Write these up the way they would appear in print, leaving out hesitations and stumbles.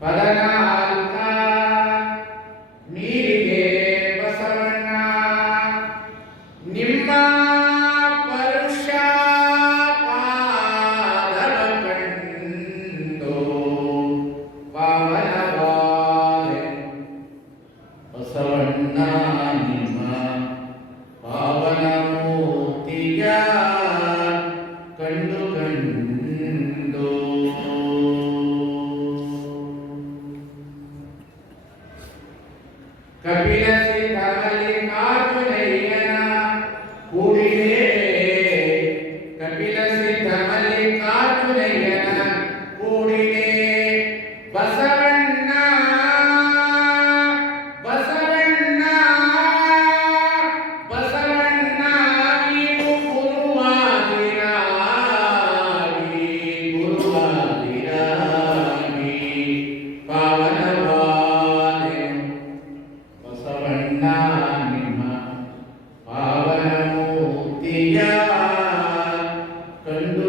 ಪದನಾಲ್ಕ ನೀರಿಗೆ ಬಸವಣ್ಣ ನಿಮ್ಮ ಪರುಷ ಪಾದವ ಕಂಡು ಪಾವನವಾದೆ ಬಸವಣ್ಣ ನಿಮ್ಮ ಪಾವನ ಮೂರ್ತಿಯ ಕಂಡು ಕಪಿಲ ಸಿದ್ಧ ಮಲ್ಲಿಕಾರ್ಜುನಯ್ಯನ ಕೂಡಿದೆ ಕಪಿಲ ಸಿದ್ಧ ಮಲ್ಲಿಕಾರ್ಜುನಯ್ಯನ ಕೂಡಿದೆ ಬಸವಣ್ಣ ಬಸವಣ್ಣ ಬಸವಣ್ಣ ನೀವು ಗುರುವಾಗಿರಾಗಿ ಪಾವನವಾದೆ ಬಸವಣ್ಣ ನಿಮ್ಮ ಪಾವನ ಮೂರ್ತಿಯ ಕಂಡು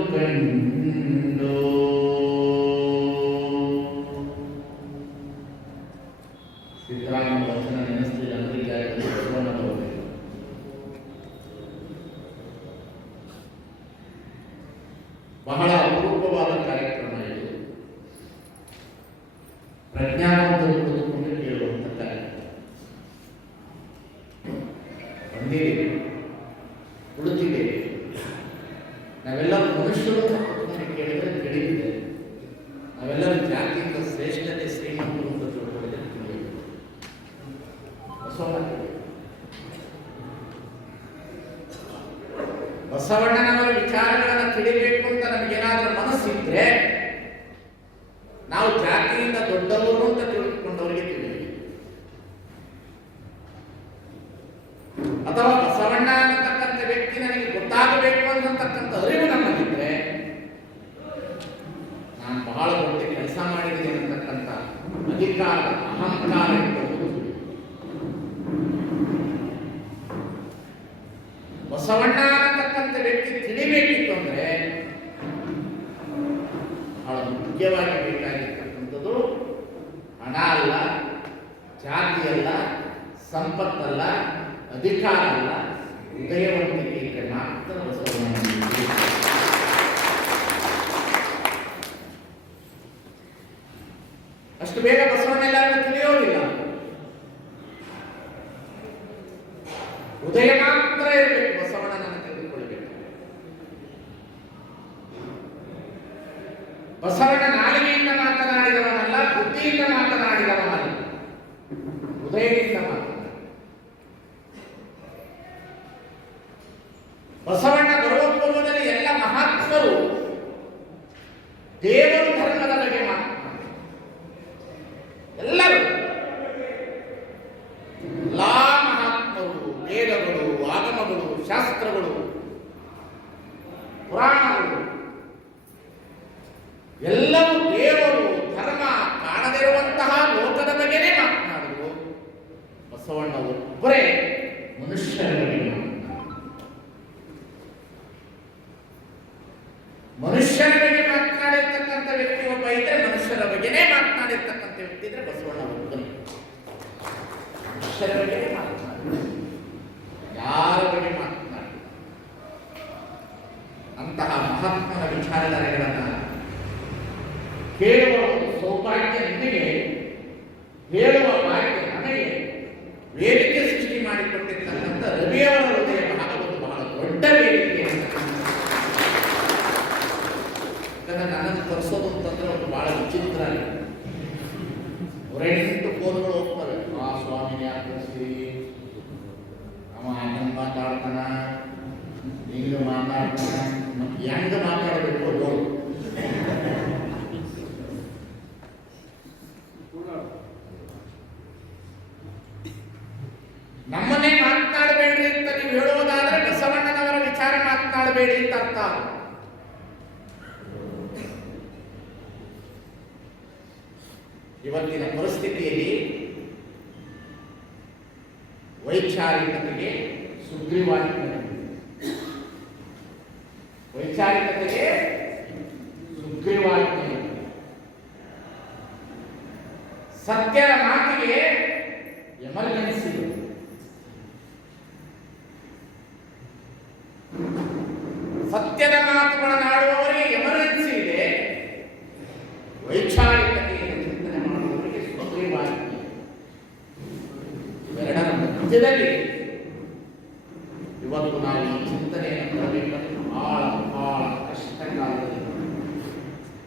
ಸಿದ್ದರಾಮ ವಚನ ನೆನೆಸ್ತಿಲ್ಲ ಅಂದ್ರೆ ಬಸವಣ್ಣ ಬರಬೇಕು. ಬಹಳ ಅಪರೂಪವಾದ ಕಾರ್ಯಕ್ರಮ ಇದು. ಪ್ರಜ್ಞಾವಂತರು ಕುಳಿತುಕೊಂಡು ಕೇಳುವಂತ ಕಾರ್ಯಕ್ರಮ. ಬಂದಿದೆ ಕುಳಿತಿದೆ ನಾವೆಲ್ಲರೂ ಮನುಷ್ಯರು ಕೇಳಿದರೆ ತಿಳಿದಿದೆ. ನಾವೆಲ್ಲರೂ ಜಾತಿಯಿಂದ ಶ್ರೇಷ್ಠತೆ ಶ್ರೀಮಂತರು ಅಂತ ತಿಳ್ಕೊಂಡಿದೆ. ಬಸವಣ್ಣನವರ ವಿಚಾರಗಳನ್ನು ತಿಳಿಬೇಕು ಅಂತ ನಮಗೇನಾದ್ರೂ ಮನಸ್ಸಿದ್ರೆ ನಾವು ಜಾತಿಯಿಂದ ದೊಡ್ಡವರು ಅಂತ ತಿಳ್ಕೊಂಡವರಿಗೆ ತಿಳಿಯಬೇಕು. ಅಥವಾ ಬಸವಣ್ಣ ಅನ್ನತಕ್ಕಂಥ ವ್ಯಕ್ತಿ ನನಗೆ ಗೊತ್ತಾಗಬೇಕು ಅನ್ನತಕ್ಕಂಥ ಅರಿವು ನಮ್ಮಲ್ಲಿದ್ರೆ ನಾನು ಬಹಳ ದೊಡ್ಡ ಕೆಲಸ ಮಾಡಿದ್ದೀನಿ ಅನ್ನತಕ್ಕಂಥ ಅಧಿಕಾರ ಅಹಂಕಾರ ಬಸವಣ್ಣ ಅನ್ನತಕ್ಕಂಥ ವ್ಯಕ್ತಿ ತಿಳಿಬೇಕಿತ್ತು ಅಂದ್ರೆ ಬಹಳ ಮುಖ್ಯವಾಗಿ ಬೇಕಾಗಿರ್ತಕ್ಕಂಥದ್ದು ಹಣ ಅಲ್ಲ, ಜಾತಿ ಅಲ್ಲ, ಸಂಪತ್ತಲ್ಲ, ಅಧಿಕಾರ ಅಲ್ಲ, ಹೃದಯವಂತಿಕೆ ಮಾತ್ರ ಬಸವಣ್ಣ. ಅಷ್ಟು ಬೇಗ ಬಸವಣ್ಣ ಎಲ್ಲರಿಗೂ ತಿಳಿಯೋದಿಲ್ಲ. ಹೃದಯ ಮಾತ್ರ ಇರಬೇಕು ಬಸವಣ್ಣನನ್ನು ತೆಗೆದುಕೊಳ್ಬೇಕು. ಬಸವಣ್ಣ ನಾಲಿಗೆಯಿಂದ ಮಾತನಾಡಿದವನಲ್ಲ, ಬುದ್ಧಿಯಿಂದ ಮಾತನಾಡಿದವನಲ್ಲ, ಹೃದಯದಿಂದ ಮಾತನಾಡಿದ. ಬಸವಣ್ಣ ಬರುವ ಪೂರ್ವದಲ್ಲಿ ಎಲ್ಲ ಮಹಾತ್ಮರು ದೇವರು ಧರ್ಮದ ಬಗ್ಗೆ ಮಾತನಾಡಿದರು. ಎಲ್ಲರೂ ಎಲ್ಲಾ ಮಹಾತ್ಮರು, ವೇದಗಳು, ಆಗಮಗಳು, ಶಾಸ್ತ್ರಗಳು, ಪುರಾಣಗಳು ಎಲ್ಲವೂ ದೇವರು ಧರ್ಮ ಕಾಣದಿರುವಂತಹ ಲೋಕದ ಬಗ್ಗೆನೇ ಮಾತನಾಡಿದರು. ಬಸವಣ್ಣ ಒಬ್ಬರೇ ಮನುಷ್ಯರ ಬಗ್ಗೆ ಮನುಷ್ಯರ ಬಗ್ಗೆ ಮಾತನಾಡಿರ್ತಕ್ಕಂಥ ವ್ಯಕ್ತಿ ಒಬ್ಬ ಇದ್ರೆ, ಮನುಷ್ಯರ ಬಗ್ಗೆನೇ ಮಾತನಾಡಿರ್ತಕ್ಕಂಥ ವ್ಯಕ್ತಿ ಇದ್ರೆ ಬಸವಣ್ಣ ಒಬ್ಬನೇ. ಮನುಷ್ಯರ ಬಗ್ಗೆ ಮಾತನಾಡಿ, ಯಾರ ಬಗ್ಗೆ ಮಾತನಾಡಿ ಅಂತಹ ಮಹಾತ್ಮನ ವಿಚಾರಧಾರೆಗಳನ್ನ ಕೇಳುವ ಸೌಭಾಗ್ಯ ನಿಮಗೆ, ಹೇಳುವ ಭಾಗ್ಯ ನನಗೆ ವೇದಿಕೆ ಸೃಷ್ಟಿ ಮಾಡಿಕೊಟ್ಟಿರ್ತಕ್ಕಂಥ ರವಿಯವರ ಹೃದಯ ಬಹಳ ದೊಡ್ಡ ವೇದಿಕೆ. ನನ್ನನ್ನು ತರಿಸೋದು ಅಂತಂದ್ರೆ ಒಂದು ಬಹಳ ವಿಚಿತ್ರ. ಅವರೆಂಟು ಫೋನ್ಗಳು ಹೋಗ್ತಾರೆ. ಆ ಸ್ವಾಮಿನ ಕಳಿಸಿ, ಅವ ಹಂಗೆ ಮಾತಾಡ್ತಾನ, ಹಿಂಗೆ ಮಾತಾಡ್ತಾನ, ಹೆಂಗೆ ಮಾತಾಡಬೇಕು ಅವರು. ನಮ್ಮನ್ನೇ ಮಾತನಾಡಬೇಡ್ರಿ ಅಂತ ನೀವು ಹೇಳುವುದಾದ್ರೆ ಬಸವಣ್ಣನವರ ವಿಚಾರ ಮಾತನಾಡಬೇಡಿ ಅಂತ ಅರ್ಥ. ಇವತ್ತಿನ ಪರಿಸ್ಥಿತಿಯಲ್ಲಿ ವೈಚಾರಿಕತೆಗೆ ಸುಗ್ರೀವಾಜ್ಞೆ, ವೈಚಾರಿಕತೆಗೆ ಸುಗ್ರೀವಾಜ್ಞೆ. ಸತ್ಯದ ಮಾತಿಗೆ ಎಮರ್ಜೆನ್ಸಿ ಇದೆ. ಸತ್ಯದ ಮಾತುಗಳನ್ನಾಡುವವರಿಗೆ ಎಮರ್ಜೆನ್ಸಿ ಇದೆ. ವೈಚಾರಿಕತೆಯನ್ನು ಚಿಂತನೆ ಮಾಡುವವರಿಗೆ ಸುಗ್ರೀವಾಜ್ಞೆ. ಇವೆರಡರ ಮಧ್ಯದಲ್ಲಿ ಇವತ್ತು ನಾವು ಈ ಚಿಂತನೆಯನ್ನು ತರಬೇಕಂದ್ರೆ ಬಹಳ ಬಹಳ ಕಷ್ಟ ಕಾಲದಲ್ಲಿ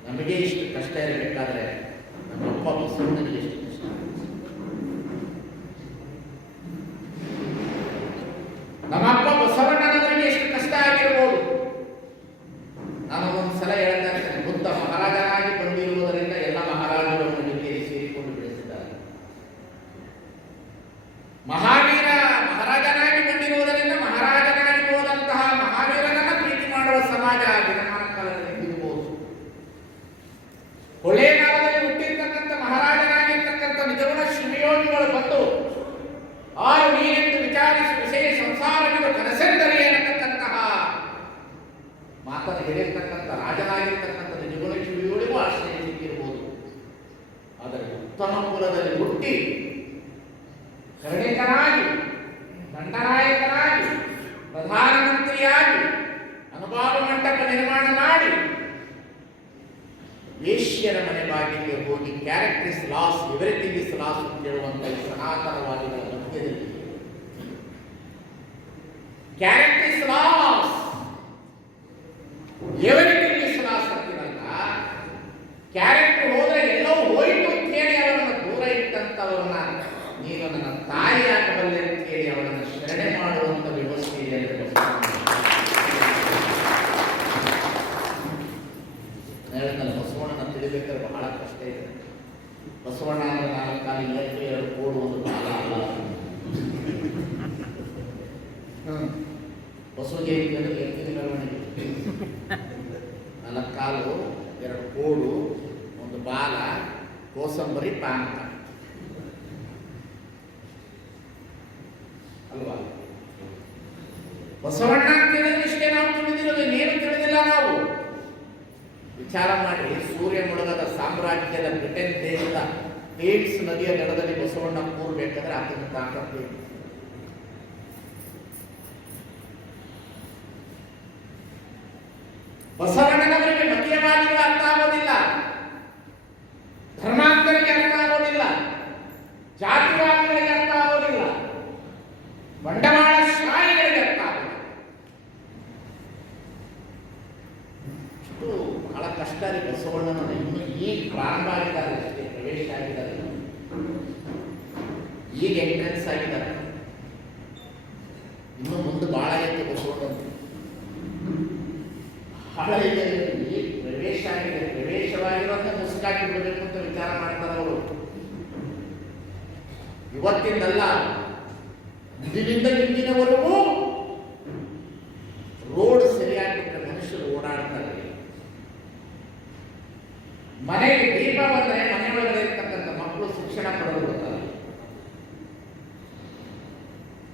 ನಮಗೆ ಇಷ್ಟು ಕಷ್ಟ ಇರಬೇಕಾದ್ರೆ ನಮ್ಮಪ್ಪ ಬಸವಣ್ಣನಿಗೆ ಎಷ್ಟು ಕಷ್ಟ. ನಮ್ಮಪ್ಪ ಬಸವಣ್ಣನವರಿಗೆ ಎಷ್ಟು ಕಷ್ಟ ಆಗಿರ್ಬೋದು. ನಾನು ಒಂದ್ಸಲ ಹೇಳ್ತಾ ಇರ್ತೇನೆ, ಬುದ್ಧ ಮಹಾರಾಜನಾಗಿ ಬಂದಿರುವುದರಿಂದ ಎಲ್ಲ ಮಹಾರಾಜರು ಜೊತೆಯಲ್ಲಿ ಸೇರಿಕೊಂಡು ಬೆಳೆಸಿದ್ದಾರೆ. ಮಹಾವೀರ ಮಹಾರಾಜನಾಗಿ ಬಂದಿರುವುದರಿಂದ ಮಹಾರಾಜನಾಗಿ ಹೋದಂತಹ ಮಹಾವೀರನನ್ನ ಪ್ರೀತಿ ಮಾಡುವ ಸಮಾಜ ದಿನಮಾನ ಕಾಲದಲ್ಲಿ ಇರಬಹುದು. ಕೊಳ್ಳೇಗಾಲದಲ್ಲಿ ಹುಟ್ಟಿರ್ತಕ್ಕಂಥ ಮಹಾರಾಜನಾಗಿರ್ತಕ್ಕಂಥ ನಿಜಗುಣ ಶಿವಯೋಗಿಗಳು ಬಂದು ಆರು ನೀರೆಂದು ವಿಚಾರಿಸಿ ವಿಷಯ ಸಂಸಾರವಿದು ಕನಸೆಂದರೆ ಏನತಕ್ಕಂತಹ ಮಾತನ್ನು ಹೇಳಿರ್ತಕ್ಕಂಥ ರಾಜನಾಗಿರ್ತಕ್ಕಂಥ ನಿಜಗುಣ ಶಿವಯೋಗಿಗೂ ಆಶ್ರಯ ಸಿಕ್ಕಿರಬಹುದು. ಆದರೆ ಉತ್ತಮ ಕುಲದಲ್ಲಿ ಹುಟ್ಟಿ ಕರ್ಣಿಕನಾಗಿ, ದಂಡನಾಯಕನಾಗಿ, ಪ್ರಧಾನಮಂತ್ರಿಯಾಗಿ ಅನುಭವ ಮಂಟಪ ನಿರ್ಮಾಣ ಮಾಡಿ ವೇಶ್ಯರ ಮನೆ ಬಾಗಿಲಿಗೆ ಹೋಗಿ character is loss, everything is loss ಅಂತ ಹೇಳುವಂತ ಈ ಸನಾತನವಾದಿಗಳ ಮಧ್ಯದಲ್ಲಿ character is loss, everything is loss ಅಂತಿರಲ್ಲ. ಕ್ಯಾರೆಕ್ಟರ್ ಹೋದ್ರೆ ಎಲ್ಲವೂ ಹೋಯಿತು ಅಂತ ಹೇಳಿ ಅವರನ್ನು ದೂರ ಇಟ್ಟಂತವರನ್ನ ನೀನು ನನ್ನ ತಾಯಿ ಆಗಬಲ್ಲೆ ಅಂತ ಹೇಳಿ ಅವರನ್ನು ಶರಣೆ ಮಾಡುವಂತ ವ್ಯವಸ್ಥೆ ಇದೆ ಅಂತ ಹೇಳಿದ್ನಲ್ಲ. ಬಸವಣ್ಣನ ತಿಳಿಬೇಕಾದ್ರೆ ಬಹಳ ಕಷ್ಟ ಇದೆ. ಬಸವಣ್ಣ ಅಂದ್ರೆ 4 ಕಾಲು 2 ಕೋಡು ಒಂದು ಕಾಲ ಅಲ್ಲ. ಬಸವ ಜಯಂತಿ ಅಂದ್ರೆ ಎತ್ತಿನ ಮೆರವಣಿಗೆ. 4 ಕಾಲು 2 ಕೋಡು ಒಂದು ಬಾಲ, ಕೋಸಂಬರಿ, ಪಾನಕ ಅಲ್ವಾ? ಬಸವಣ್ಣ ಅಂತ ಹೇಳಿದ್ರೆ ಇಷ್ಟೇ ನಾವು ತಿಳಿದಿರೋದು, ಇನ್ನೇನು ತಿಳಿದಿಲ್ಲ ನಾವು. ವಿಚಾರ ಮಾಡಿ, ಸೂರ್ಯ ಮುಳುಗದ ಸಾಮ್ರಾಜ್ಯದ ಬ್ರಿಟನ್ ದೇಶದ ಥೇಮ್ಸ್ ನದಿಯ ದಡದಲ್ಲಿ ಬಸವಣ್ಣ ಕೂರ್ಬೇಕಾದ್ರೆ ಆತನ ತಾಕತ್ತು. ಬಸವಣ್ಣನವರಿಗೆ ಮತೀಯವಾದಿಗಳು ಅರ್ಥ ಆಗೋದಿಲ್ಲ, ಧರ್ಮಾಂತರಿಗೆ ಅರ್ಥ ಆಗೋದಿಲ್ಲ, ಜಾತಿವಾದಿಗಳಿಗೆ ಅರ್ಥ ಆಗೋದಿಲ್ಲ, ಬಂಡವಾಳ ಶಾಹಿಗಳಿಗೆ ಅರ್ಥ ಆಗೋದಿಲ್ಲ. ಬಹಳ ಕಷ್ಟ ರೀ ಬಸವಣ್ಣನ. ಇನ್ನು ಈಗ ಪ್ರಾರಂಭ ಆಗಿದ್ದಾರೆ, ಅಷ್ಟೇ ಪ್ರವೇಶ ಆಗಿದ್ದಾರೆ, ಈಗ ಎಂಟ್ರೆನ್ಸ್ ಆಗಿದ್ದಾರೆ. ಇನ್ನು ಮುಂದೆ ಬಹಳ ಐತೆ ಬಸವಣ್ಣ. ಬಹಳ ಇದೆ, ಈಗ ಪ್ರವೇಶ ಆಗಿದೆ. ಪ್ರವೇಶವಾಗಿರೋದನ್ನ ಮುಸುಕಾಕಿ ಬಿಡಬೇಕು ಅಂತ ವಿಚಾರ ಮಾಡ್ತಾರೆ ಅವರು. ಇವತ್ತಿಂದಲ್ಲ, ಇದರಿಂದ ಇಂದಿನವರೆಗೂ ರೋಡ್ ಸರಿಯಾಗಿಬಿಟ್ರೆ ಮನುಷ್ಯರು ಓಡಾಡ್ತಾರೆ. ಮನೆಗೆ ದೀಪ ಬಂದರೆ ಮನೆಯೊಳಗಡೆ ಇರ್ತಕ್ಕಂಥ ಮಕ್ಕಳು ಶಿಕ್ಷಣ ಪಡೆದುಕೊಳ್ತಾರೆ.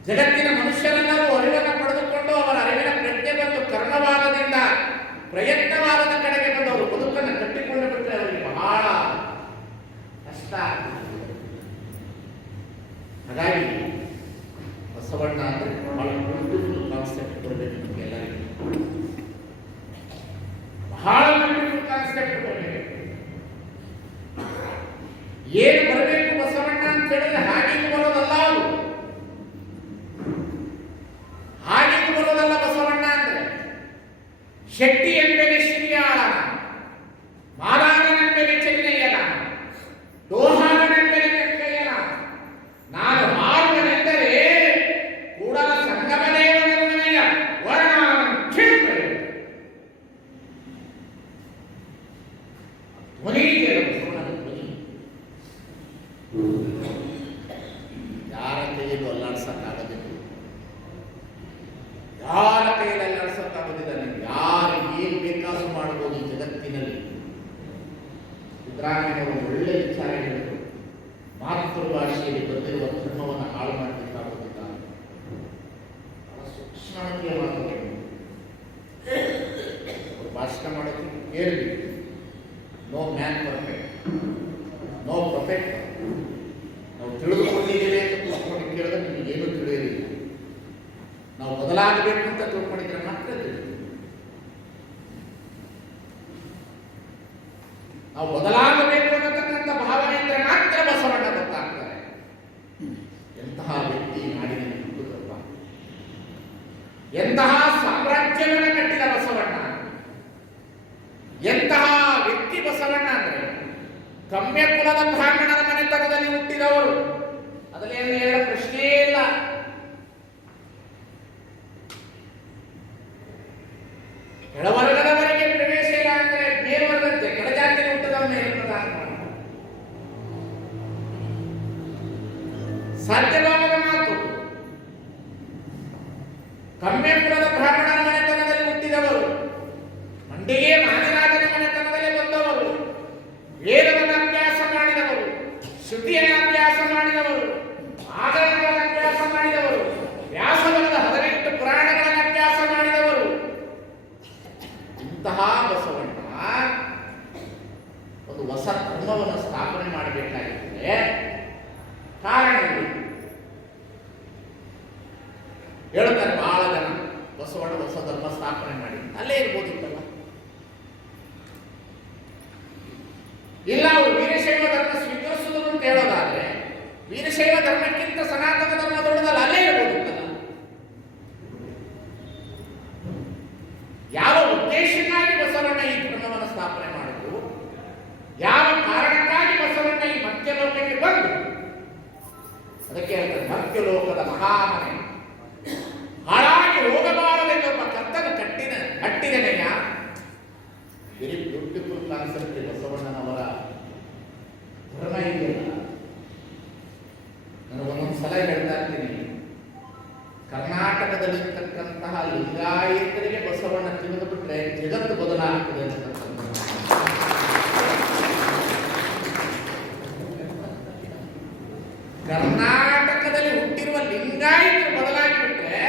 ಜಗತ್ತಿನ ಮನುಷ್ಯರೆಲ್ಲರೂ ಅರಿವನ್ನು ಪಡೆದುಕೊಂಡು ಅವರ ಅರಿವಿನ ಪ್ರಜ್ಞೆ ಬಂದು ಕರ್ಮವಾದದಿಂದ ಪ್ರಯತ್ನವಾದದ ಕಡೆಗೆ ಬಂದು ಅವರು ಬದುಕನ್ನು ಕಟ್ಟಿಕೊಂಡು ಬಿಟ್ಟರೆ ಅವರಿಗೆ ಬಹಳ ಕಷ್ಟ. ಹಾಗಾಗಿ ಬಸವಣ್ಣ ಅಂದರೆ ಬಹಳ ಬ್ಯೂಟಿಫುಲ್ ಕಾನ್ಸೆಪ್ಟ್ ಬರಬೇಕು ನಮಗೆಲ್ಲರಿಗೂ. ಬಹಳ ಬ್ಯೂಟಿಫುಲ್ ಕಾನ್ಸೆಪ್ಟ್ ಬರಬೇಕು. ಏನು ಬರಬೇಕು ಬಸವಣ್ಣ ಅಂತ ಹೇಳಿದ್ರೆ ಹಾಗೆ ಬರೋದಲ್ಲ, ಅದು ಹಾಗೆ ಬರೋದಲ್ಲ. ಬಸವಣ್ಣ ಅಂದ್ರೆ ಶೆಟ್ಟಿ ಎಂಬೆಲೆ ಶ್ರೀಯಾಳನ, ಮಾಲಾಗನೆಂಬೆಲೆ ಚೆನ್ನಯ್ಯನ, ದೋಹಾರನೆಂಬೆಲೆ ಕಕ್ಕಯ್ಯನ, ನಾನು ಮಾರುವನೆಂದರೆ ಕೂಡಲ ಸಂಗಮ ದೇವನಯ ವರ್ಣ ಕ್ಷೇತ್ರ ಧ್ವನಿ ಇದೆಯಲ್ಲ ಬಸವಣ್ಣನ ಧ್ವನಿ. ಯಾರ ಕೈಯಲ್ಲೂ ಅಲ್ಲಾಡ್ಸಕ್ಕಾಗದಿಲ್ಲ, ಯಾರ ಕೈಯಲ್ಲಿ ಅಲ್ಲಾಡ್ಸಕ್ಕಾಗೋದಿಲ್ಲ. ಯಾರು ಏನು ಬೇಕಾದ್ರೂ ಮಾಡ್ಬೋದು ಈ ಜಗತ್ತಿನಲ್ಲಿ. ಸಿದ್ದರಾಮಯ್ಯನವರು ಒಳ್ಳೆ ವಿಚಾರ ಹೇಳಿದರು. ಮಾತೃಭಾಷೆಯಲ್ಲಿ ಬಂದಿರುವ ಧರ್ಮವನ್ನು ಹಾಳು ಮಾಡಲಿಕ್ಕಾಗೋದಿಲ್ಲ. ಸೂಕ್ಷ್ಮತೆಯ ಮಾತುಗಳು ಭಾಷಣ ಮಾಡೋದಕ್ಕೆ ಕೇಳಬೇಕು. No man perfect, no perfect. ನಾವು ಬದಲಾಗಬೇಕು ಅನ್ನತಕ್ಕಂಥ ಭಾವನೆಯಿಂದ ಮಾತ್ರ ಬಸವಣ್ಣ ಗೊತ್ತಾಗ್ತಾರೆ. ಎಂತಹ ವ್ಯಕ್ತಿ ನಾಡಿನಲ್ಲಿ ಹುಟ್ಟುತ್ತಪ್ಪ, ಎಂತಹ ಸಾಮ್ರಾಜ್ಯವನ್ನು ಕಟ್ಟಿದ ಬಸವಣ್ಣ, ಎಂತಹ ವ್ಯಕ್ತಿ ಬಸವಣ್ಣ ಅಂದ್ರೆ ಕಮ್ಯ ಕುಲದ ಬ್ರಾಹ್ಮಣರ ಮನೆತನದಲ್ಲಿ ಹುಟ್ಟಿದವರು. ಅದರಲ್ಲಿ ಹೇಳೋ ಪ್ರಶ್ನೆಯೇ ಇಲ್ಲ. ಕೆಳವರ್ಗದವರಿಗೆ ಪ್ರವೇಶ ಇಲ್ಲ ಅಂದ್ರೆ ಮೇಲ್ವರ್ಗಕ್ಕೆ ಕೆಳಜಾತಿ ಹುಟ್ಟಿದವನ್ನ ಸಾಧ್ಯವಾಗದ ಮಾತು. ಕಮ್ಯ ಕುಲದ ಬ್ರಾಹ್ಮಣರ ಮನೆತನದಲ್ಲಿ ಹುಟ್ಟಿದವರು, ಮಂಡಿಗೆ ಮಾದಿರಾಜನ ಮನೆತನದಲ್ಲಿ ಬಂದವರು, ವೇದವನ್ನು ಅಭ್ಯಾಸ ಮಾಡಿದವರು, ಶ್ರುತಿಯನ್ನು ಅಭ್ಯಾಸ ಮಾಡಿದವರು, ಆಗಮಗಳನ್ನು ಅಭ್ಯಾಸ ಮಾಡಿದವರು, ವ್ಯಾಸವರದ 18 ಪುರಾಣಗಳನ್ನು ಅಭ್ಯಾಸ ಮಾಡಿದವರು. ಇಂತಹ ಬಸವಣ್ಣ ಒಂದು ಹೊಸ ಧರ್ಮವನ್ನು ಸ್ಥಾಪನೆ ಮಾಡಬೇಕಾಗಿದ್ದರೆ ಕಾರಣ ಹೇಳ್ತಾರೆ. ಬಹಳ ಜನ ಬಸವಣ್ಣ ಹೊಸ ಧರ್ಮ ಸ್ಥಾಪನೆ ಮಾಡಿ ಅಲ್ಲೇ ಇರ್ಬೋದಿತ್ತಲ್ಲ. ಇಲ್ಲ ಅವರು ವೀರಶೈವ ಧರ್ಮ ಸ್ವೀಕರಿಸುವುದು ಅಂತ ಹೇಳೋದಾದ್ರೆ ವೀರಶೈವ ಧರ್ಮಕ್ಕಿಂತ ಸನಾತನ ಧರ್ಮ ದೊಡ್ಡದಲ್ಲ, ಅಲ್ಲೇ ಇರ್ಬೋದಿತ್ತಲ್ಲ. ಯಾವ ಉದ್ದೇಶಕ್ಕಾಗಿ ಬಸವಣ್ಣ ಈ ಧರ್ಮವನ್ನು ಸ್ಥಾಪನೆ ಮಾಡಿದ್ರು, ಯಾವ ಕಾರಣಕ್ಕಾಗಿ ಬಸವಣ್ಣ ಈ ಮಧ್ಯಲೋಕಕ್ಕೆ ಬಂದು, ಅದಕ್ಕೆ ಹೇಳ್ತಾರೆ ಮಧ್ಯಲೋಕದ ಮಹಾಮನೆ ಹಾಳಾಗಿ ಹೋಗಬಾರದೆಂಬ ಕರ್ತನ ಕಟ್ಟಿದನೆಯ. ವೆರಿ ಬ್ಯೂಟಿಫುಲ್ ಕಾನ್ಸೆಪ್ಟ್ ಬಸವಣ್ಣನವರ ಧರ್ಮ ಇದೆಯಲ್ಲ. ನಾನು ಒಂದೊಂದು ಸಲ ಹೇಳ್ತಾ ಇರ್ತೀನಿ, ಕರ್ನಾಟಕದಲ್ಲಿರ್ತಕ್ಕಂತಹ ಲಿಂಗಾಯತರಿಗೆ ಬಸವಣ್ಣ ತಿಳಿದು ಬಿಟ್ರೆ ಜಗತ್ತು ಬದಲಾಗ್ತದೆ ಅಂತಕ್ಕಂಥ. ಕರ್ನಾಟಕದಲ್ಲಿ ಹುಟ್ಟಿರುವ ಲಿಂಗಾಯತರು ಬದಲಾಗಿ ಬಿಟ್ರೆ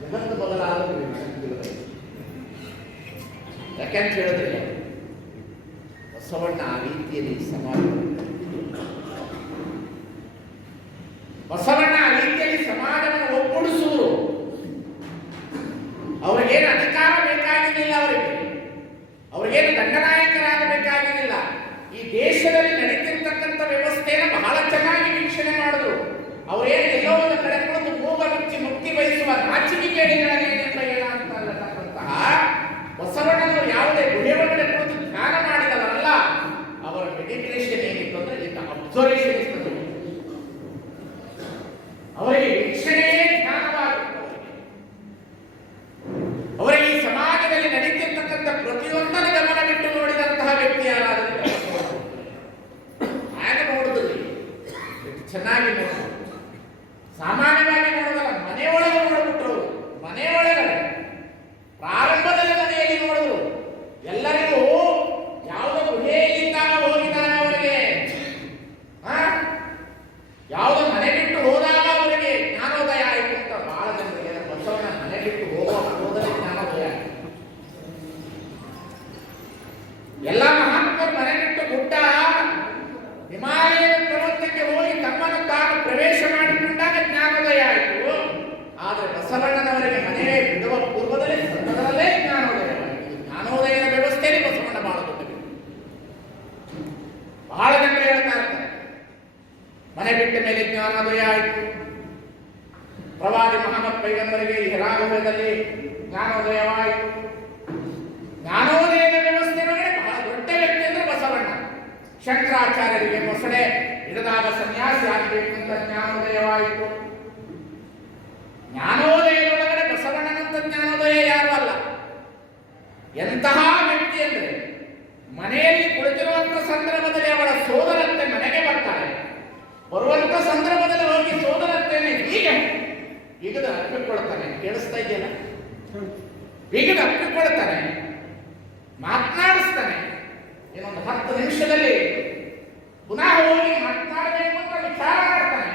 ಜಗತ್ತು ಬದಲಾಗುತ್ತೆ. ಯಾಕೆಂತ ಹೇಳಿದ್ರೆ ಬಸವಣ್ಣ ಆ ರೀತಿಯಲ್ಲಿ ಸಮಾಜ ಬಸವಣ್ಣ ಆ ರೀತಿಯಲ್ಲಿ ಸಮಾಜವನ್ನು ಒಗ್ಗೂಡಿಸುವುದು. ಅವರಿಗೇನು ಅಧಿಕಾರ ಬೇಕಾಗಿರಲಿಲ್ಲ, ಅವರಿಗೇನು ದಂಡನಾಯಕರಾಗಬೇಕಾಗಿರಲಿಲ್ಲ. ಈ ದೇಶದಲ್ಲಿ ನಡೀತಿರ್ತಕ್ಕಂಥ ವ್ಯವಸ್ಥೆಯನ್ನು ಬಹಳ ಚೆನ್ನಾಗಿ ವೀಕ್ಷಣೆ ಮಾಡಿದ್ರು. ಅವರೇನು ಎಲ್ಲೋ ಒಂದು ಕಡೆ ಕುಳಿತು ಮೂಗ ಮುಕ್ತಿ ಬಯಸುವ ನಾಚಿಕೆ ಕೇಳಿಗಳೇನೆಂಬ ಅಂತಕ್ಕಂತಹ ಬಸವಣ್ಣನವರು ಯಾವುದೇ ಗುಹೆ ಒಳಗಡೆ ಕುಳಿತು ಧ್ಯಾನ ಮಾಡಿದವರಲ್ಲ. ಅವರ ಮೆಡಿಟೇಷನ್ ಏನಿತ್ತು ಅಂದ್ರೆ ಅಬ್ಸರ್ವೇಷನ್ ಇತ್ತು. ಅವರಿಗೆ ವೀಕ್ಷಣೆಯೇ ಜ್ಞಾನವಾಗಿತ್ತು. ಅವರಿಗೆ ಈ ಸಮಾಜದಲ್ಲಿ ನಡೀತಿರ್ತಕ್ಕಂಥ ಪ್ರತಿಯೊಂದರ ಗಮನವಿಟ್ಟು ನೋಡಿದಂತಹ ವ್ಯಕ್ತಿ ಯಾರಾದರೂ ಹಾಗೆ ನೋಡುದಿಲ್ಲ, ಚೆನ್ನಾಗಿ ನೋಡುದು. ಸಾಮಾನ್ಯವಾಗಿ ನೋಡೋದಲ್ಲ, ಮನೆಯೊಳಗೆ ನೋಡ್ಬಿಟ್ರು. ಮನೆಯೊಳಗಡೆ ಪ್ರಾರಂಭದಲ್ಲಿ ಮನೆಯಲ್ಲಿ ನೋಡಿದ್ರು. ಎಲ್ಲರಿಗೂ ಯಾವುದೋ ಗುಹೆಯಲ್ಲಿದ್ದಾಗ ಹೋಗಿದಾಗ ಅವರಿಗೆ, ಯಾವುದೋ ಮನೆ ಬಿಟ್ಟು ಹೋದಾಗ ಅವರಿಗೆ ಜ್ಞಾನೋದಯ ಆಯಿತು ಅಂತ ಬಹಳ ಜನರಿಗೆ. ಬಸವಣ್ಣ ಮನೆ ಬಿಟ್ಟು ಹೋದರೆ ಜ್ಞಾನೋದಯ. ಎಲ್ಲ ಮಹಾತ್ಮರು ಮನೆ ಬಿಟ್ಟು ಗುಡ್ಡ ಹಿಮಾಲಯ ಪರ್ವತಕ್ಕೆ ಹೋಗಿ ತಮ್ಮನ್ನು ತಾನು ಪ್ರವೇಶ ಮಾಡಿಕೊಂಡಾಗ ಜ್ಞಾನೋದಯ ಆಯಿತು. ಆದರೆ ಬಸವಣ್ಣನವರಿಗೆ ಮನೆ ಬಿಡುವ ಪೂರ್ವದಲ್ಲೇ ಸಂದರ್ಭದಲ್ಲೇ ಜ್ಞಾನೋದಯ ಆಯಿತು. ಜ್ಞಾನೋದಯದ ವ್ಯವಸ್ಥೆಯಲ್ಲಿ ಬಸವಣ್ಣ ಬಹಳ ದೊಡ್ಡದು. ಬಹಳ ಜನರು ಹೇಳ್ತಾ ಇರ್ತಾರೆ ಮನೆ ಬಿಟ್ಟ ಮೇಲೆ ಜ್ಞಾನೋದಯ ಆಯಿತು. ಪ್ರವಾದಿ ಮಹಮ್ಮದ್ ಪೈಗಂಬರಿಗೆ ಹಿರಾಗುಹದಲ್ಲಿ ಜ್ಞಾನೋದಯವಾಯಿತು. ಜ್ಞಾನೋದಯದ ವ್ಯವಸ್ಥೆಯೊಳಗೆ ಬಹಳ ದೊಡ್ಡ ವ್ಯಕ್ತಿ ಅಂದ್ರೆ ಬಸವಣ್ಣ. ಶಂಕರಾಚಾರ್ಯರಿಗೆ ಮೊಸಳೆ ಹಿಡಿದಾಗ ಸನ್ಯಾಸಿ ಆಗಬೇಕು ಅಂತ ಜ್ಞಾನೋದಯವಾಯಿತು. ಜ್ಞಾನೋದಯದೊಳಗಡೆ ಬಸವಣ್ಣನಂತ ಜ್ಞಾನೋದಯ ಯಾರು ಅಲ್ಲ. ಎಂತಹ ವ್ಯಕ್ತಿ ಅಂದ್ರೆ ಮನೆಯಲ್ಲಿ ಕುಳಿತಿರುವಂತ ಸಂದರ್ಭದಲ್ಲಿ ಅವಳ ಸೋದರತ್ತೆ ಮನೆಗೆ ಬರ್ತಾರೆ. ಬರುವಂತ ಸಂದರ್ಭದಲ್ಲಿ ಹೋಗಿ ಸೋದರತ್ತೇನೆ ಈಗದ ಅಪ್ಪಿಕೊಳ್ತಾನೆ. ಕೇಳಿಸ್ತಾ ಇದೆಯಲ್ಲ, ಈಗದ ಅಪ್ಪಿಕೊಳ್ತಾನೆ, ಮಾತನಾಡಿಸ್ತಾನೆ. ಇನ್ನೊಂದು 10 ನಿಮಿಷದಲ್ಲಿ ಪುನಃ ಹೋಗಿ ಮಾತನಾಡಬೇಕು ಅಂತ ವಿಚಾರ ಮಾಡ್ತಾನೆ.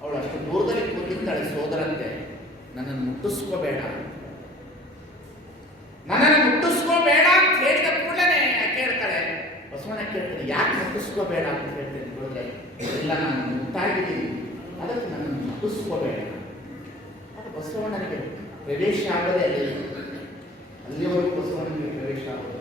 ಅವಳು ಅಷ್ಟು ದೂರದಲ್ಲಿ ಕೂತಿದ್ದಾಳೆ. ಸೋದರಂತೆ ನನ್ನನ್ನು ಮುಟ್ಟಿಸ್ಕೋಬೇಡ, ನನ್ನನ್ನು ಮುಟ್ಟಿಸ್ಕೋಬೇಡ ಅಂತ ಹೇಳಿದ ಕೂಡಲೇ ಕೇಳ್ತಾಳೆ. ಬಸವಣ್ಣ ಕೇಳ್ತಾನೆ, ಯಾಕೆ ಮುಟ್ಟಿಸ್ಕೋಬೇಡ ಅಂತ ಹೇಳ್ತೇನೆ. ನೋಡಿದ್ರೆ ಇಲ್ಲ, ನಾನು ಮುಟ್ಟಾಗಿದ್ದೀನಿ, ಅದಕ್ಕೆ ನನ್ನನ್ನು ಮುಟ್ಟಿಸ್ಕೋಬೇಡ. ಅದು ಬಸವಣ್ಣನಿಗೆ ಪ್ರವೇಶ ಆಗದೆ ಅಲ್ಲಿವರೆಗೂ ಬಸವಣ್ಣನಿಗೆ ಪ್ರವೇಶ ಆಗೋದು.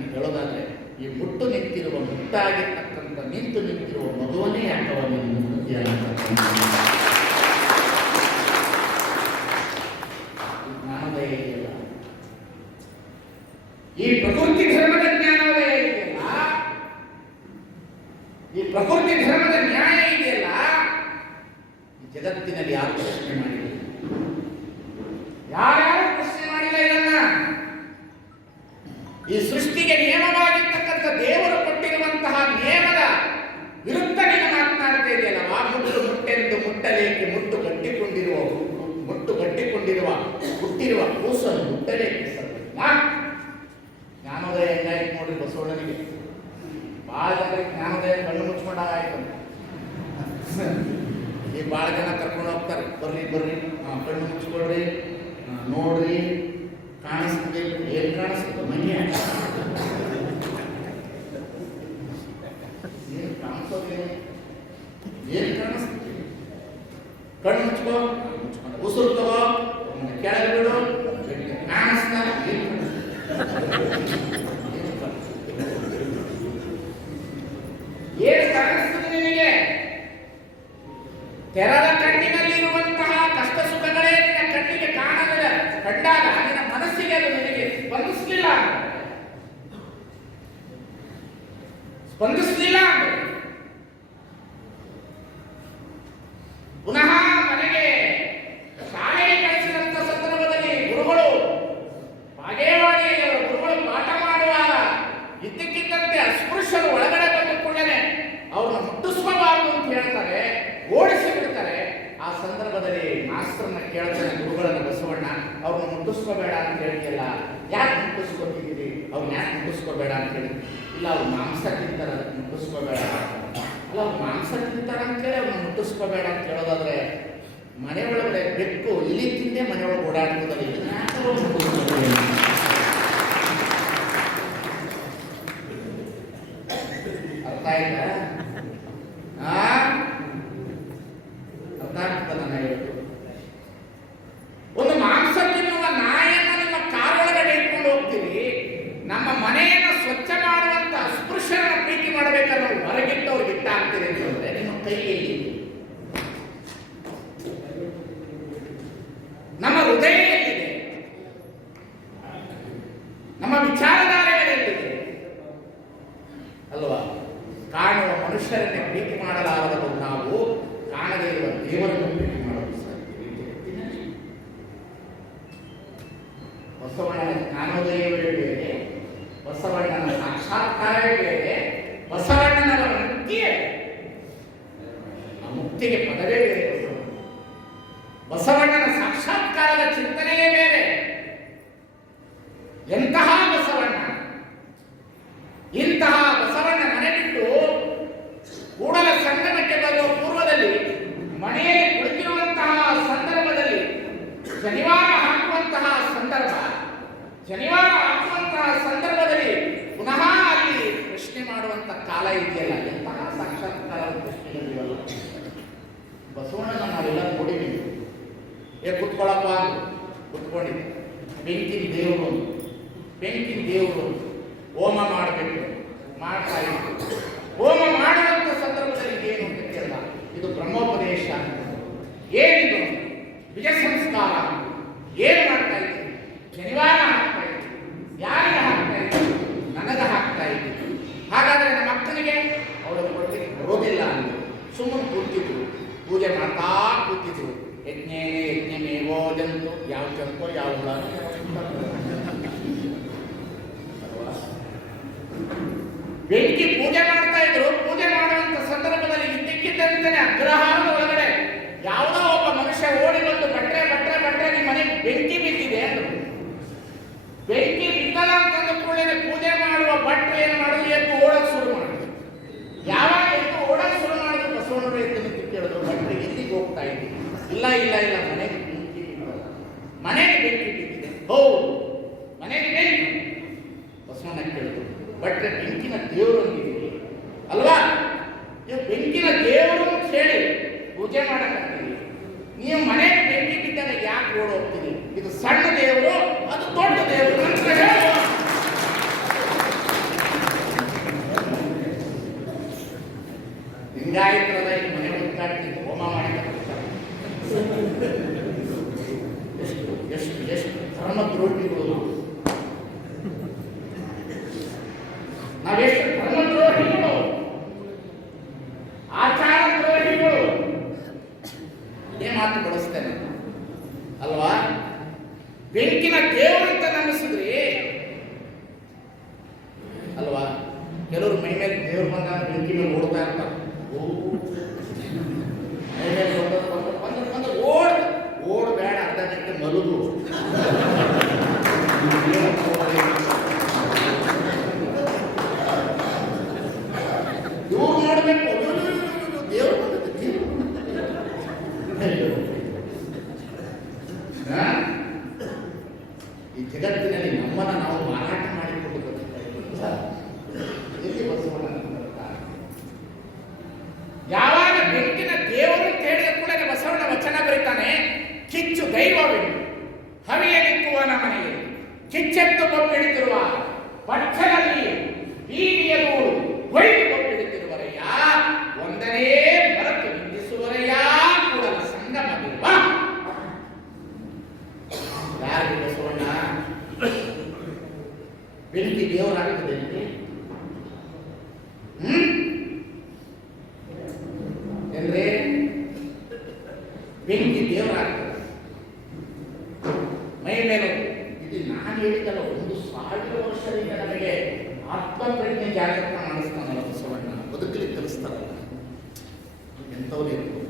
ನೀನು ಹೇಳೋದಾದ್ರೆ ಈ ಮುಟ್ಟು ನಿಂತಿರುವ ಮುಟ್ಟಾಗಿರ್ತಕ್ಕಂಥ ನಿಂತಿರುವ ಮಗುವನ್ನೇ ಯಾಕವ ನೀನು ಜ್ಞಾನೋದಯ ಇದೆಯಲ್ಲ, ಈ ಪ್ರಕೃತಿ ಧರ್ಮದ ಜ್ಞಾನೋದಯ ಇದೆಯಲ್ಲ, ಈ ಪ್ರಕೃತಿ ಧರ್ಮದ ನ್ಯಾಯ ಇದೆಯಲ್ಲ, ಈ ಜಗತ್ತಿನಲ್ಲಿ ಯಾರು ಪ್ರಶ್ನೆ ಮಾಡಿಲ್ಲ, ಯಾರ್ಯಾರು ಪ್ರಶ್ನೆ ಮಾಡಿಲ್ಲ ಇದನ್ನ. ಈ ಸೃಷ್ಟಿಗೆ ನಿಯಮವಾಗಿರ್ತಕ್ಕಂಥ ದೇವರು ಕೊಟ್ಟಿರುವಂತಹ ನಿಯಮದ ವಿರುದ್ಧ ನೀನು ಮಾತನಾಡ್ತಾ ಇದೆಯಲ್ಲವಾ. ಮುಟ್ಟೆಂದು ಮುಟ್ಟಲೇಕೆ ಮುಟ್ಟು ಗಟ್ಟಿಕೊಂಡಿರುವ ಹುಟ್ಟಿರುವ ಕೂಸನ್ನು ಮುಟ್ಟಲೇಕೆ ಜ್ಞಾನೋದಯ ಹೆಂಗಾಯ್ತು ನೋಡ್ರಿ ಬಸವಣ್ಣನಿಗೆ. ಬಹಳ ಜನರಿಗೆ ಜ್ಞಾನೋದಯ ಕಣ್ಣು ಮುಚ್ಕೊಂಡಾಗ ಆಯ್ತು. ಈ ಬಹಳ ಜನ ಕರ್ಕೊಂಡು ಹೋಗ್ತಾರೆ, ಬರ್ರಿ ಕಣ್ಣು ಮುಚ್ಕೊಳ್ರಿ, ನೋಡ್ರಿ, ಕಾಣಿಸ್ತದೆ. ಏನ್ ಕಾಣಿಸ್ತದೆ? ಮನೆ ಏನ್ ಕಾಣಿಸೋದೇ? ಏನ್ ಕಾಣಿಸ್ತದೆ? ಕಣ್ಣು ಮುಚ್ಕೋ, ಉಸಿರು ತಗೋ, ಕೆಳಗೆ ಬಿಡು, ಕಾಣಿಸ್ತಾ ಏನು ಕಾಣಿಸ್ತದೆ ನಿನಗೆ? ತೆರೆದ ಕಣ್ಣಿನಲ್ಲಿ ಇರುವಂತಹ ಕಷ್ಟ ಸುಖಗಳೇ ನಿನ್ನ ಕಣ್ಣಿಗೆ ಕಂಡಾಗ ನಿನ್ನ ಮನಸ್ಸಿಗೆ ಅದು ನಿನಗೆ ಸ್ಪಂದಿಸಲಿಲ್ಲ ಪುನಃ ಮನೆಗೆ ಶಾಲೆಗೆ ಕಳಿಸಿದಂತ ಸಂದರ್ಭದಲ್ಲಿ ಗುರುಗಳು ಬಾಗೇವಾಡಿಯವರ ಗುರುಗಳು ಪಾಠ ಮಾಡುವಾಗ ಇದ್ದಕ್ಕಿದ್ದಂತೆ ಅಸ್ಪೃಶ್ಯರು ಒಳಗಡೆ ಬಂದ ಕೂಡಲೇ ಅವ್ರನ್ನ ಮುಟ್ಟಿಸಬಾರದು ಅಂತ ಹೇಳ್ತಾರೆ, ಓಡಿಸಿ ಬಿಡ್ತಾರೆ. ಆ ಸಂದರ್ಭದಲ್ಲಿ ಮಾಸ್ತರ್ನ ಕೇಳ್ತಾನೆ ಗುರುಗಳನ್ನ ಬಸವಣ್ಣ, ಅವ್ರನ್ನ ಮುಟ್ಟಿಸ್ಕೋಬೇಡ ಅಂತ ಹೇಳ್ತಿಲ್ಲ, ಯಾಕೆ ಮುಟ್ಟಿಸ್ಕೊತಿದ್ದೀರಿ? ಅವ್ರನ್ನ ಯಾಕೆ ಮುಟ್ಟಿಸ್ಕೋಬೇಡ ಅಂತ ಹೇಳಿ, ಇಲ್ಲ ಅವ್ರು ಮಾಂಸ ತಿಂತಾರ, ಮುಟ್ಟಿಸ್ಕೋಬೇಡ. ಅಲ್ಲ, ಅವ್ರು ಮಾಂಸ ತಿಂತಾರ ಅಂತೇಳಿ ಅವ್ರನ್ನ ಮುಟ್ಟಿಸ್ಕೋಬೇಡ ಅಂತ ಹೇಳೋದಾದ್ರೆ, ಮನೆ ಒಳಗಡೆ ಬೆಕ್ಕು ಇಲಿ ತಿಂದೇ ಮನೆ ಒಳಗೆ ಓಡಾಡ್ತದಲ್ಲಿ ಅರ್ಥ ಆಯ್ತಾ? ಅರ್ಥ ಆಗ್ತದ? ನಾನು ಹೇಳೋದು, ಒಂದು ಮಾಂಸ ತಿನ್ನುವ ನಾಯಿಯನ್ನು ನಿಮ್ಮ ಕಾರೊಳಗಡೆ ಇಟ್ಕೊಂಡು ಹೋಗ್ತೀವಿ, ನಮ್ಮ ಮನೆಯನ್ನು ಸ್ವಚ್ಛ ಮಾಡುವಂತ ಅಸ್ಪೃಶ್ಯರನ್ನ ಪ್ರೀತಿ ಮಾಡಬೇಕಾದ್ರೆ ನಾವು ಹೊರಗಿಟ್ಟವ್ರಿಗೆ ಇಟ್ಟ ಆಗ್ತೀರಿ ಅಂತಂದ್ರೆ ನಿಮ್ಮ ಕೈಯಲ್ಲಿ, ನಮ್ಮ ಹೃದಯ ಎಲ್ಲಿದೆ, ನಮ್ಮ ವಿಚಾರಧಾರೆಗಳೆಲ್ಲಿದೆ ಅಲ್ವಾ? ಕಾಣುವ ಮನುಷ್ಯರನ್ನೇ ಪ್ರೀತಿ ಮಾಡಲಾರದು ನಾವು, ಕಾಣದೇ ಇರುವ ದೇವರನ್ನು ಪ್ರೀತಿ ಮಾಡಲು ಸಾಧ್ಯ. ಬಸವಣ್ಣನ ಜ್ಞಾನೋದಯವೇ ಬೇರೆ, ಬಸವಣ್ಣನ ಸಾಕ್ಷಾತ್ಕಾರವೇ ಬೇರೆ, ಬಸವಣ್ಣನವರ ಮುಕ್ತಿಯೇ, ಆ ಮುಕ್ತಿಗೆ ಪದವೇ ಬೇರೆ. ಬಸವಣ್ಣನ ಸಾಕ್ಷಾತ್ಕಾರದ ಚಿಂತನೆಯೇ ಬೇರೆ. ಎಂತಹ ಬಸವಣ್ಣ! ಇಂತಹ ಬಸವಣ್ಣ ಮನೆ ಬಿಟ್ಟು ಕೂಡಲ ಸಂಗಮಕ್ಕೆ ಬರುವ ಪೂರ್ವದಲ್ಲಿ ಮನೆಯಲ್ಲಿ ಕುಳಿತಿರುವಂತಹ ಸಂದರ್ಭದಲ್ಲಿ ಶನಿವಾರ ಹಾಕುವಂತಹ ಸಂದರ್ಭದಲ್ಲಿ ಪುನಃ ಅಲ್ಲಿ ಪ್ರಶ್ನೆ ಮಾಡುವಂತ ಕಾಲ ಇದೆಯಲ್ಲ, ಎಂತಹ ಸಾಕ್ಷಾತ್ಕಾರದ ಪ್ರಶ್ನೆಗಳಿವಲ್ಲ. ಬಸವಣ್ಣನ ನಾವೆಲ್ಲ ನೋಡಿದ್ದೀವಿ. ಕುತ್ಕೊಳ್ಳಪ್ಪ, ಕುತ್ಕೊಂಡಿದ್ದೆ. ಬೆಂಕಿನ ದೇವರು ಹೋಮ ಮಾಡಬೇಕು, ಮಾಡ್ತಾ ಇತ್ತು. ಹೋಮ ಮಾಡುವಂತ ಸಂದರ್ಭದಲ್ಲಿ ಏನು ಅಂತ ಕೇಳಲ್ಲ, ಇದು ಬ್ರಹ್ಮೋಪದೇಶ, ಏನಿದು ಬೀಜ ಸಂಸ್ಕಾರ, ಏನು ಮಾಡ್ತಾ ಇತ್ತು? ಶನಿವಾರ ಹಾಕ್ತಾ ಇತ್ತು. ಯಾರಿಗೆ ಹಾಕ್ತಾ ಇತ್ತು? ನನಗೆ ಹಾಕ್ತಾ ಇತ್ತು. ಹಾಗಾದ್ರೆ ನಮ್ಮ ಅಕ್ಕನಿಗೆ ಅವಳಿಗೆ ಕೊಡ್ಲಿಕ್ಕೆ ಬರೋದಿಲ್ಲ ಅಂತ ಸುಮ್ಮನೆ ಕೂತಿದ್ರು, ಪೂಜೆ ಮಾಡ್ತಾ ಕೂತಿದ್ರು. ಯಜ್ಞಮೇವೋ ಜಂತು, ಯಾವ ಜಂತೋ ಯಾವ ಬೆಂಕಿ ಪೂಜೆ ಮಾಡ್ತಾ ಇದ್ರು. ಪೂಜೆ ಮಾಡುವಂತ ಸಂದರ್ಭದಲ್ಲಿ ಇದ್ದಕ್ಕಿದ್ದಂತೆ ಅಗ್ರಹಾರದ ಒಳಗಡೆ ಯಾವುದೋ ಒಬ್ಬ ಮನುಷ್ಯ ಓಡಿ ಬಂದು ಬಟ್ರೆ ನಿಮ್ಮ ಮನೆಗೆ ಬೆಂಕಿ ಬಿದ್ದಿದೆ ಅಂದ್ರು. ಬೆಂಕಿ ಬಿದ್ದಲ್ಲ ಅಂತಂದ ಕೂಡಲೇ ಪೂಜೆ ಮಾಡುವ ಭಟ್ರು ಏನ್ ಮಾಡುದು? ಎದ್ದು ಓಡಕ್ ಶುರು ಮಾಡಿದ್ರು. ಯಾವಾಗ ಎದ್ದು ಓಡಕ್ ಶುರು ಮಾಡಿದ್ರು ಬಸವಣ್ಣರು ಎದ್ದು ನಿಂತು ಕೇಳಿದ್ರು, ಭಟ್ರು ಎಲ್ಲಿಗೆ ಹೋಗ್ತಾ ಇದ್ದೀವಿ? ಇಲ್ಲ ಮನೆಗೆ ಬೆಂಕಿ ಬಿದ್ದಲ್ಲ, ಮನೆಗೆ ಬೆಂಕಿ ಬಿದ್ದಿದೆ. ಹೌದು, ಮನೆಗೆ ಬೆಂಕಿ. ಬಸವಣ್ಣ ಕೇಳಿದ್ರು, ಭಟ್ರೆ ಬೆಂಕಿನ ದೇವರು ಅಂತಿದ್ದೀವಿ ಅಲ್ವಾ? ನೀವು ಬೆಂಕಿನ ದೇವರು ಅಂತ ಹೇಳಿ ಪೂಜೆ ಮಾಡಕ್ಕಾಗ್ತೀವಿ, ನೀವು ಮನೆಗೆ ಬೆಂಕಿ ಬಿದ್ದಾಗ ಯಾಕೆ ಓಡ್ ಹೋಗ್ತೀವಿ? ಇದು ಸಣ್ಣ ದೇವರು, ಅದು ದೊಡ್ಡ ದೇವರು ಅಂತ ಹೇಳಿ ಲಿಂಗಾಯತರದ ಈ ಮನೆ ಉದ್ಘಾಟನೆ ಹೋಮ ಮಾಡಿದ ಎಷ್ಟು ಎಷ್ಟು ಎಷ್ಟು ಧರ್ಮದ್ರೋಹಿಗಳು ನಾವೆಷ್ಟು ಧರ್ಮದ್ರೋಹಿಗಳು, ಆಚಾರ ದ್ರೋಹಿಗಳು. ಇದೇ ಮಾತು ಬಳಸ್ತೇನೆ ಅಲ್ವಾ? ಬೆಂಕಿನ ದೇವರಂತ ನಂಬಿಸಿದ್ರಿ ಅಲ್ವಾ? ಕೆಲವರು ಮೈ ಮೇಲೆ ದೇವ್ರು ಬಂದಾಗ ಬೆಂಕಿ ಮೇಲೆ ಓಡ್ತಾ ಇರ್ತಾರೆ. ಮೈ ಮೇಲೆ ಓಡಬೇಡ, ಅರ್ಧ ಗಂಟೆ ಮಲಗು. ಇವ್ರು ನೋಡ್ಬೇಕು, ದೇವ್ರು ಬಂದದ್ದು ಈ ಜಗತ್ತಿನಲ್ಲಿ ನಮ್ಮನ್ನ ನಾವು ಮಾರಾಟ ಮಾಡಿಕೊಂಡು ಎಲ್ಲಿ ಬಸವಣ್ಣ ಯಾವಾಗ ಬೆಂಕಿನ ದೇವರು ಅಂತ ಹೇಳಿದ ಕೂಡ ಬಸವಣ್ಣ ವಚನ ಬರೀತಾನೆ. ಕಿಚ್ಚು ದೈವವೆಂದು ಹವಿಯಲಿಕ್ಕುವನ ಮನೆಯಲ್ಲಿ ಕಿಚ್ಚೆತ್ತು ಕೊಪ್ಪಿಡಿತಿರುವ ಪಕ್ಷದಲ್ಲಿ ಬೀದಿಯಲು ಹೊಯ್ದು ಕೊಪ್ಪಿಡುತ್ತಿರುವರಯ್ಯ, ಒಂದನೇ ಮರಕ್ಕೆ ನಿಂದಿಸುವರಯ್ಯ ಕೂಡಲ ಸಂಗಮವಿರುವ. ಯಾರು ಬಸವಣ್ಣ? ಬೆಂಕಿ ದೇವರಾಗುತ್ತದೆ ಅಂದ್ರೆ ಬೆಂಕಿ ದೇವರಾಗ್ತದೆ. ಮೈ ಮೇಲೆ ಇದು ನಾನು ಹೇಳಿದಲ್ಲ, 1000 ವರ್ಷದಿಂದ ನಮಗೆ ಆತ್ಮಪ್ರಜ್ಞೆ ಜಾಗೃತ ಮಾಡಿಸ್ತಾನಲ್ಲ ಬಸವಣ್ಣ, ಬದುಕಲಿಕ್ಕೆ ಕಲಿಸ್ತಾರಲ್ಲ. ಎಂಥವ್ರು ಇರ್ಬೋದು,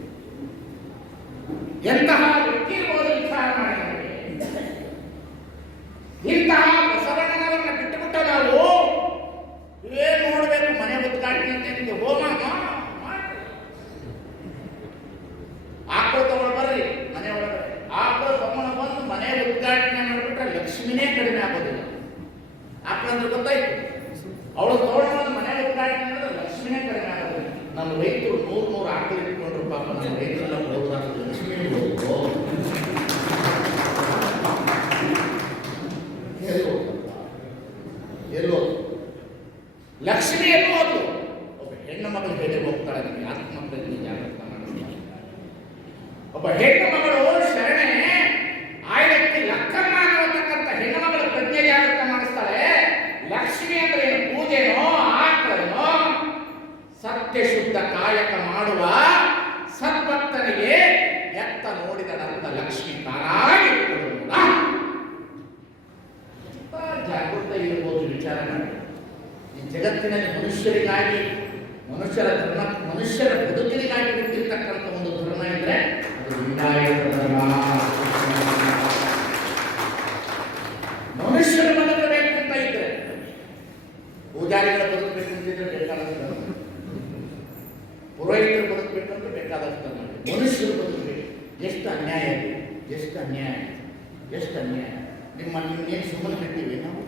ಎಂತಹ ವ್ಯಕ್ತಿ ಇರ್ಬೋದು ವಿಚಾರ ಮಾಡಿ. ಇಂತಹ ಬಸವಣ್ಣನವರನ್ನ ಬಿಟ್ಟುಬಿಟ್ಟ ನಾವು ಏನ್ ನೋಡ್ಬೇಕು? ಮನೆ ಉದ್ಘಾಟನೆ ಅಂತ ನಿಮಗೆ ಹೋಮ ಆಕಳು ತಗೊಂಡು ಬರ್ರಿ ಮನೆ ಒಳಗಡೆ. ಆಕಳು ತಗೊಂಡು ಬಂದು ಮನೆ ಉದ್ಘಾಟನೆ ಮಾಡಿಬಿಟ್ರೆ ಲಕ್ಷ್ಮಿನೇ ಕಡಿಮೆ ಆಗೋದಿಲ್ಲ. ಆಕಳು ಅಂದ್ರೆ ಗೊತ್ತಾಯ್ತು, ಅವಳು ತಗೊಂಡು ಬಂದು ಮನೆ ಉದ್ಘಾಟನೆ ಮಾಡಿದ್ರೆ ಲಕ್ಷ್ಮಿನೇ ಕಡಿಮೆ ಆಗೋದಿಲ್ಲ. ನಮ್ಮ ರೈತರು 100 ಆಕಳು ಇಟ್ಕೊಂಡ್ರು, ಪಾಪ ನಮ್ಮ ರೈತರೆಲ್ಲ ಬರೋದಾಗ್ತದೆ, ಲಕ್ಷ್ಮಿ ಎಲ್ಲೋ ಲಕ್ಷ್ಮಿ ಎಲ್ಲೋ ಹೋದ್ರು. ಒಬ್ಬ ಹೆಣ್ಣು ಮಗಳು ಹೇಳಿ ಹೋಗ್ತಾಳೆ, ನಮಗೆ ಆತ್ಮಪ್ರಜ್ಞೆ ಜಾಗೃತ ಮಾಡಿಸ್ತಾಳೆ. ಒಬ್ಬ ಹೆಣ್ಣು ಮಗಳು ಶರಣೆ ಆಯ್ದಕ್ಕೆ ಲಕ್ಕಮ್ಮ ಅನ್ನತಕ್ಕಂಥ ಹೆಣ್ಣು ಮಗಳ ಪ್ರಜ್ಞೆ ಜಾಗೃತ ಮಾಡಿಸ್ತಾಳೆ. ಲಕ್ಷ್ಮಿ ಅಂದ್ರೆ ಪೂಜೆನೋ ಆಕಳನೋ, ಸತ್ಯ ಶುದ್ಧ ಕಾಯಕ ಮಾಡುವ ಸದ್ಭಕ್ತನಿಗೆ ಎತ್ತ ನೋಡಿದನಂತ ಲಕ್ಷ್ಮಿ ತಾನಾಗಿ ಜಾಗೃತ ಇರಬಹುದು. ವಿಚಾರ ಮಾಡಿ, ಈ ಜಗತ್ತಿನಲ್ಲಿ ಮನುಷ್ಯರಿಗಾಗಿ, ಮನುಷ್ಯರ ಧರ್ಮ, ಮನುಷ್ಯರ ಬದುಕಿಗಾಗಿ ಹುಟ್ಟಿರ್ತಕ್ಕಂಥ ಒಂದು ಧರ್ಮ ಇದ್ರೆ ಅದು ಲಿಂಗಾಯತ ಧರ್ಮ. ಮನುಷ್ಯರು ಬದುಕಬೇಕು ಅಂತ ಇದ್ರೆ, ಪೂಜಾರಿಗಳು ಬದುಕಬೇಕು ಅಂತಿದ್ರೆ ಬೇಕಾದಷ್ಟು, ಪುರೋಹಿತರು ಬದುಕಬೇಕು ಅಂತ ಬೇಕಾದಷ್ಟು, ಮನುಷ್ಯರು ಬದುಕಬೇಕು. ಎಷ್ಟು ಅನ್ಯಾಯ ಇದೆ, ಎಷ್ಟು ಅನ್ಯಾಯ, ಎಷ್ಟು ಅನ್ಯಾಯ. ನಿಮ್ಮನ್ನೇನು ಸುಮ್ಮನೆ ಬಿಟ್ಟಿವಿ? ನಾವು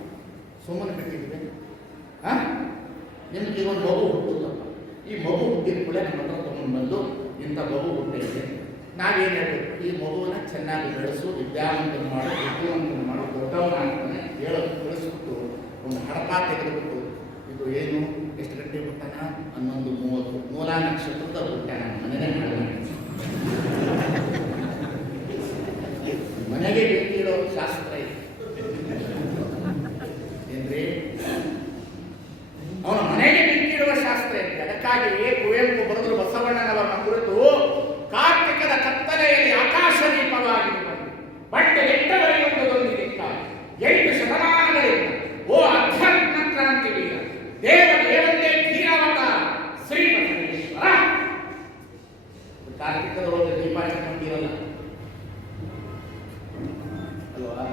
ಸುಮ್ಮನೆ ಬಿಟ್ಟಿದ್ದೀವಿ? ನಿಮಗೆ ಒಂದು ಮಗು ಹುಟ್ಟುತ್ತಪ್ಪ, ಈ ಮಗು ಹುಟ್ಟಿದ ಕೂಡ ನಮ್ಮ ಹತ್ರ ತಗೊಂಡು ಬಂದು ಇಂಥ ಮಗು ಹುಟ್ಟಿದೆ, ನಾವೇನು ಹೇಳಬೇಕು? ಈ ಮಗುವನ್ನ ಚೆನ್ನಾಗಿ ಬೆಳೆಸು, ವಿದ್ಯಾವಂತನ ಮಾಡು, ಬುದ್ಧಿವಂತನ ಮಾಡು, ದೊಡ್ಡವನಾಗ್ತಾನೆ ಹೇಳೋದು ಬೆಳೆಸ್ಬಿಟ್ಟು ಒಂದು ಹಡಪ ತೆಗೆದುಬಿಟ್ಟು, ಇದು ಏನು ಎಷ್ಟು ಗಂಟೆ ಬಿಟ್ಟಾನ? 11:30 ಮೂಲಾ ನಕ್ಷತ್ರದ ಬಿಟ್ಟಾನ. ಮನೆಯೇ ಮನೆಗೆ ಬೆಂಕಿ ಇಡೋ ಶಾಸ್ತ್ರ ಇದೆ ಏನ್ರಿ? ಅವನ ಮನೆಗೆ ಬೆಂಕಿ ಇಡುವ ಶಾಸ್ತ್ರ ಇದೆ. ಅದಕ್ಕಾಗಿ ಕುವೆಂಪು ಬರೆದರು ಬಸವಣ್ಣನವರ ಕುರಿತು, ಕಾರ್ತಿಕದ ಕತ್ತಲೆಯಲ್ಲಿ ಆಕಾಶ ದೀಪವಾಗಿ ಬಟ್ಟೆ ಎಟ್ಟವರೆಗೊಂದಿದ್ದ 8 ಶತಮಾನಗಳಿಂದ ಓ ಅಧ್ಯಾತ್ಮ ಕ್ರಾಂತಿ ವೀರ, ದೇವ ದೇವಂದೇ ಧೀರಾವತಾರ ಶ್ರೀ ಬಸವೇಶ್ವರ. ಕಾರ್ತಿಕದೊಳಗೆ ದೀಪ ಇಟ್ಕೊಂಡಿರಲ್ಲ ಅಲ್ವಾ?